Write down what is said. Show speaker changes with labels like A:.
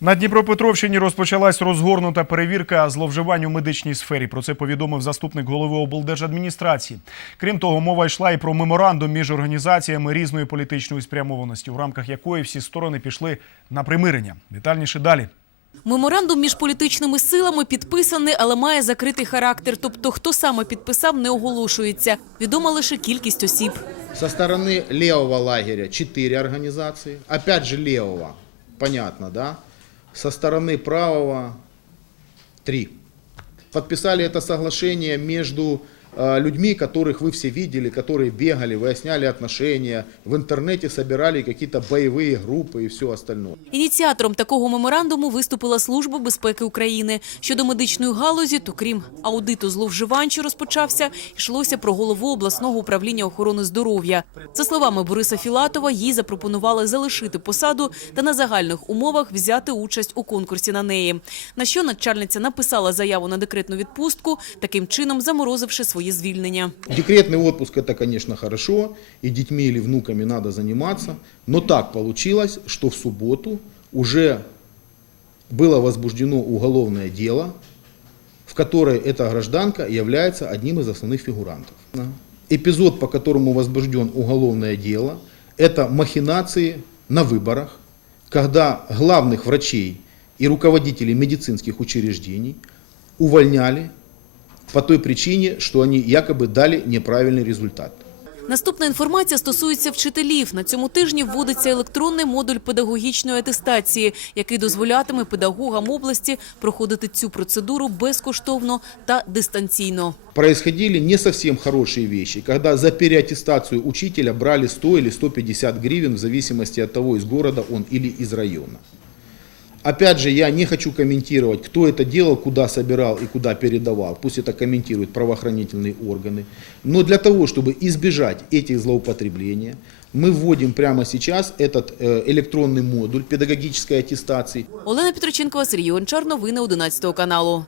A: На Дніпропетровщині розпочалась розгорнута перевірка зловживань у медичній сфері. Про це повідомив заступник голови облдержадміністрації. Крім того, мова йшла і про меморандум між організаціями різної політичної спрямованості, в рамках якої всі сторони пішли на примирення. Детальніше далі.
B: Меморандум між політичними силами підписаний, але має закритий характер. Тобто, хто саме підписав, не оголошується. Відома лише кількість осіб.
C: Со стороны левого лагеря четыре организации. Опять же левого, понятно, да? Со стороны правого три. Подписали это соглашение между э, людьми, которых вы все видели, которые бегали, выясняли отношения, в интернете собирали какие-то боевые группы и все остальное.
B: Ініціатором такого меморандуму виступила Служба безпеки України. Щодо медичної галузі, то крім аудиту зловживань, що розпочався, йшлося про голову обласного управління охорони здоров'я. За словами Бориса Філатова, їй запропонували залишити посаду та на загальних умовах взяти участь у конкурсі на неї. На що начальниця написала заяву на декретну відпустку, таким чином заморозивши свої Звільнення.
C: Декретный отпуск это, конечно, хорошо, и детьми или внуками надо заниматься, но так получилось, что в субботу уже было возбуждено уголовное дело, в которой эта гражданка является одним из основных фигурантов. Эпизод, по которому возбужден уголовное дело, это махинации на выборах, когда главных врачей и руководителей медицинских учреждений увольняли по той причине, что они якобы дали неправильный результат.
B: Наступна інформація стосується вчителів. На цьому тижні вводиться електронний модуль педагогічної атестації, який дозволятиме педагогам області проходити цю процедуру безкоштовно та дистанційно.
C: Происходили не совсем хорошие вещи, когда за переаттестацию учителя брали 100 или 150 гривен в зависимости от того, из города он или из района. Опять же, я не хочу комментировать, кто это делал, куда собирал и куда передавал. Пусть это комментируют правоохранительные органы. Но для того, чтобы избежать этих злоупотреблений, мы вводим прямо сейчас этот э, электронный модуль педагогической аттестации.
B: Олена Петроченкова, Сергій Гончар. Новини 11 каналу.